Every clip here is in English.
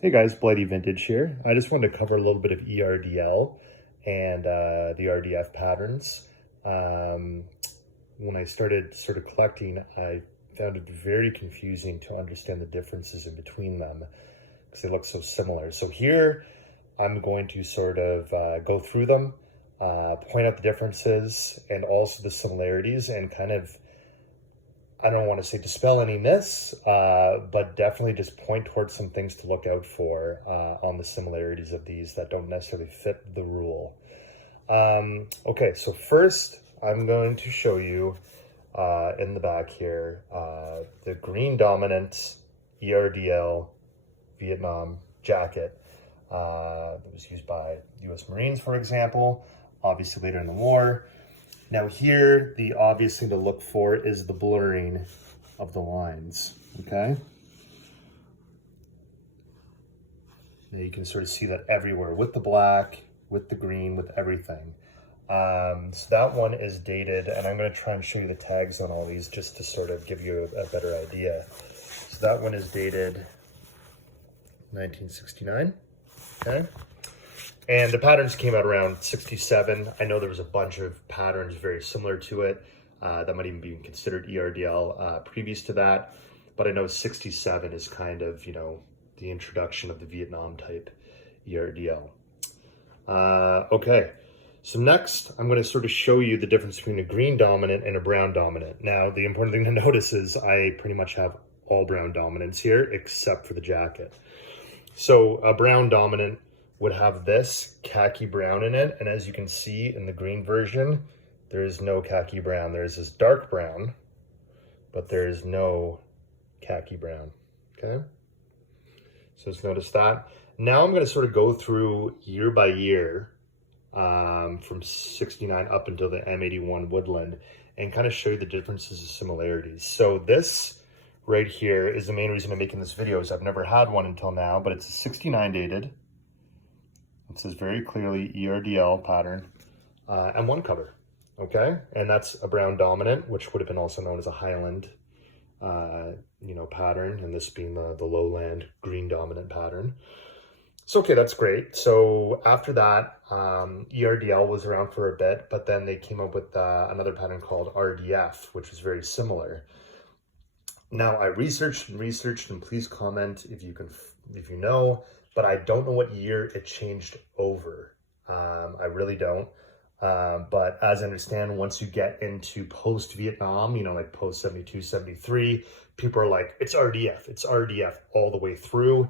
Hey guys, Blighty Vintage here. I just wanted to cover a little bit of ERDL and the RDF patterns. When I started sort of collecting, I found it very confusing to understand the differences in between them because they look so similar. So here I'm going to sort of go through them, point out the differences and also the similarities, and kind of, I don't want to say dispel any myths, but definitely just point towards some things to look out for on the similarities of these that don't necessarily fit the rule. Okay, so first I'm going to show you in the back here the green dominant ERDL Vietnam jacket that was used by US Marines, for example, obviously later in the war. Now here, the obvious thing to look for is the blurring of the lines, okay? Now you can sort of see that everywhere with the black, with the green, with everything. So that one is dated, and I'm gonna try and show you the tags on all these just to sort of give you a better idea. So that one is dated 1969, okay? And the patterns came out around 67. I know there was a bunch of patterns very similar to it that might even be considered ERDL previous to that. But I know 67 is kind of, you know, the introduction of the Vietnam type ERDL. Okay, so next I'm going to sort of show you the difference between a green dominant and a brown dominant. Now, the important thing to notice is I pretty much have all brown dominants here except for the jacket. So a brown dominant would have this khaki brown in it, and as you can see in the green version, there is no khaki brown. There's this dark brown, but there is no khaki brown, okay? So just notice that. Now I'm gonna sort of go through year by year from 69 up until the M1981 Woodland and kind of show you the differences and similarities. So this right here is the main reason I'm making this video, is I've never had one until now, but it's a 69 dated. It says very clearly ERDL pattern and one cover, okay? And that's a brown dominant, which would have been also known as a Highland, you know, pattern, and this being the lowland green dominant pattern. So, okay, that's great. So after that, ERDL was around for a bit, but then they came up with another pattern called RDF, which was very similar. Now I researched, and please comment if you know, but I don't know what year it changed over. I really don't. But as I understand, once you get into post Vietnam, you know, like post 72, 73, people are like, it's RDF all the way through.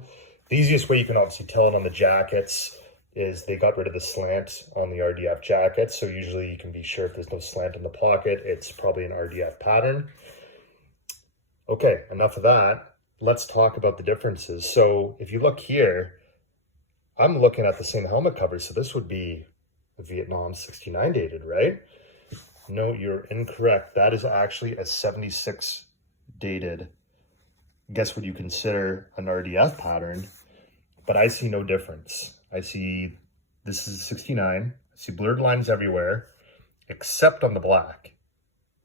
The easiest way you can obviously tell it on the jackets is they got rid of the slant on the RDF jackets. So usually you can be sure if there's no slant in the pocket, it's probably an RDF pattern. Okay, enough of that. Let's talk about the differences. So if you look here, I'm looking at the same helmet cover. So this would be a Vietnam 69 dated, right? No, you're incorrect. That is actually a 76 dated. Guess what you consider an RDF pattern, but I see no difference. I see this is a 69. I see blurred lines everywhere, except on the black,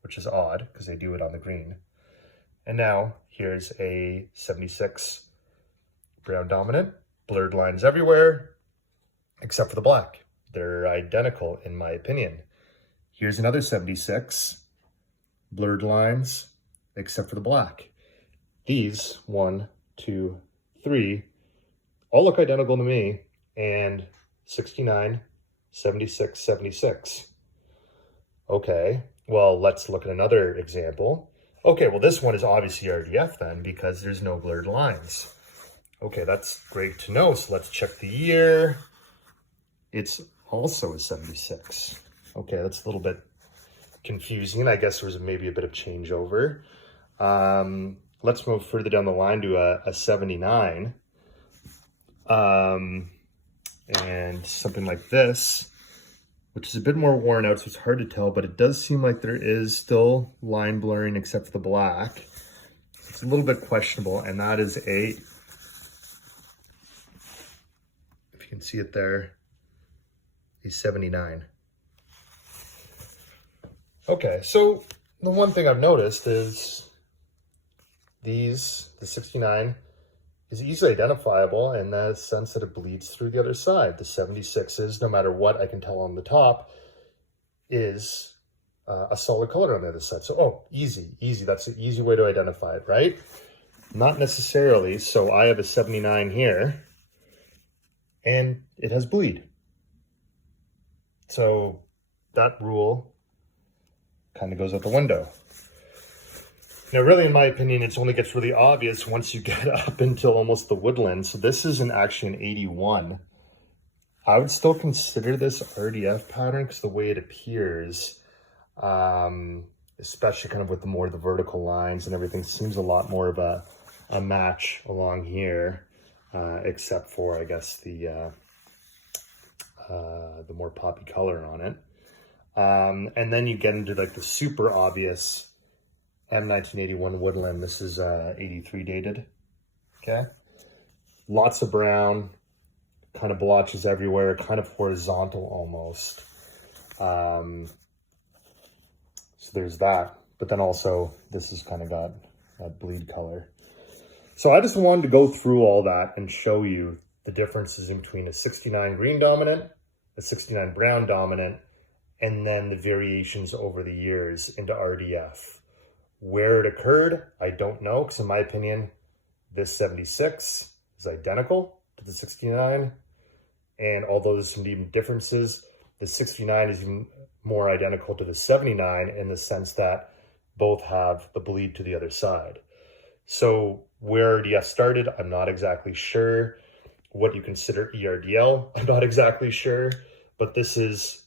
which is odd because they do it on the green. And now here's a 76 brown dominant, blurred lines everywhere, except for the black. They're identical in my opinion. Here's another 76, blurred lines, except for the black. These, 1, 2, 3, all look identical to me, and 69, 76, 76. Okay, well, let's look at another example. Okay, well, this one is obviously RDF then because there's no blurred lines. Okay, that's great to know. So let's check the year. It's also a 76. Okay, that's a little bit confusing. I guess there was maybe a bit of changeover. Let's move further down the line to a 79. And something like this, which is a bit more worn out, so it's hard to tell, but it does seem like there is still line blurring except for the black. It's a little bit questionable, and that is a, if you can see it there, a 79. Okay, so the one thing I've noticed is these, the 69, is easily identifiable in the sense that it bleeds through the other side. The 76s, no matter what I can tell on the top, is a solid color on the other side. So, oh, easy. That's an easy way to identify it, right? Not necessarily. So I have a 79 here, and it has bleed. So that rule kind of goes out the window. Now, really, in my opinion, it only gets really obvious once you get up until almost the woodland. So this is actually an 81. I would still consider this RDF pattern because the way it appears, especially kind of with the vertical lines and everything, seems a lot more of a match along here, except for, I guess, the more poppy color on it. And then you get into like the super obvious M1981 Woodland. This is 83 dated, okay? Lots of brown, kind of blotches everywhere, kind of horizontal almost. So there's that. But then also, this has kind of got that bleed color. So I just wanted to go through all that and show you the differences in between a 69 green dominant, a 69 brown dominant, and then the variations over the years into RDF. Where it occurred, I don't know, because in my opinion, this 76 is identical to the 69. And although there's some even differences, the 69 is even more identical to the 79 in the sense that both have the bleed to the other side. So where RDF started, I'm not exactly sure. What you consider ERDL, I'm not exactly sure. But this is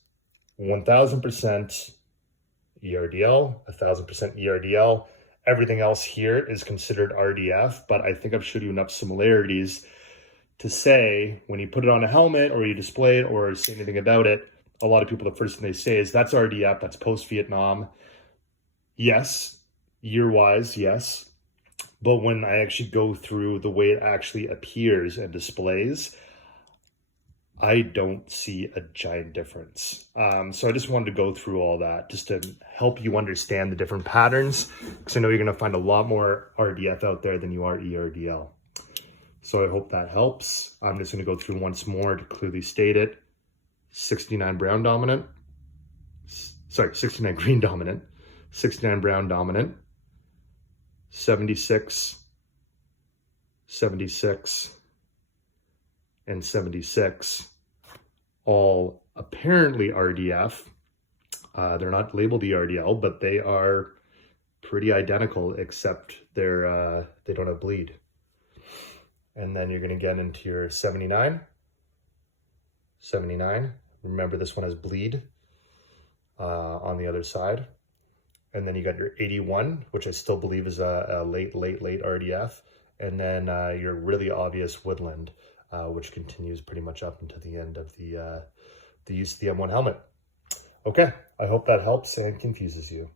1000% ERDL, 1000% ERDL. Everything else here is considered RDF, but I think I've showed you enough similarities to say when you put it on a helmet or you display it or say anything about it, a lot of people, the first thing they say is that's RDF, that's Post Vietnam. Yes, year-wise, yes. But when I actually go through the way it actually appears and displays, I don't see a giant difference. So I just wanted to go through all that just to help you understand the different patterns, because I know you're going to find a lot more RDF out there than you are ERDL. So I hope that helps. I'm just going to go through once more to clearly state it. 69 brown dominant, sorry, 69 green dominant, 69 brown dominant, 76, 76, and 76, all apparently RDF. They're not labeled ERDL, but they are pretty identical, except they don't have bleed. And then you're going to get into your 79. 79. Remember, this one has bleed on the other side. And then you got your 81, which I still believe is a late RDF. And then your really obvious woodland, which continues pretty much up until the end of the use of the M1 helmet. Okay, I hope that helps and confuses you.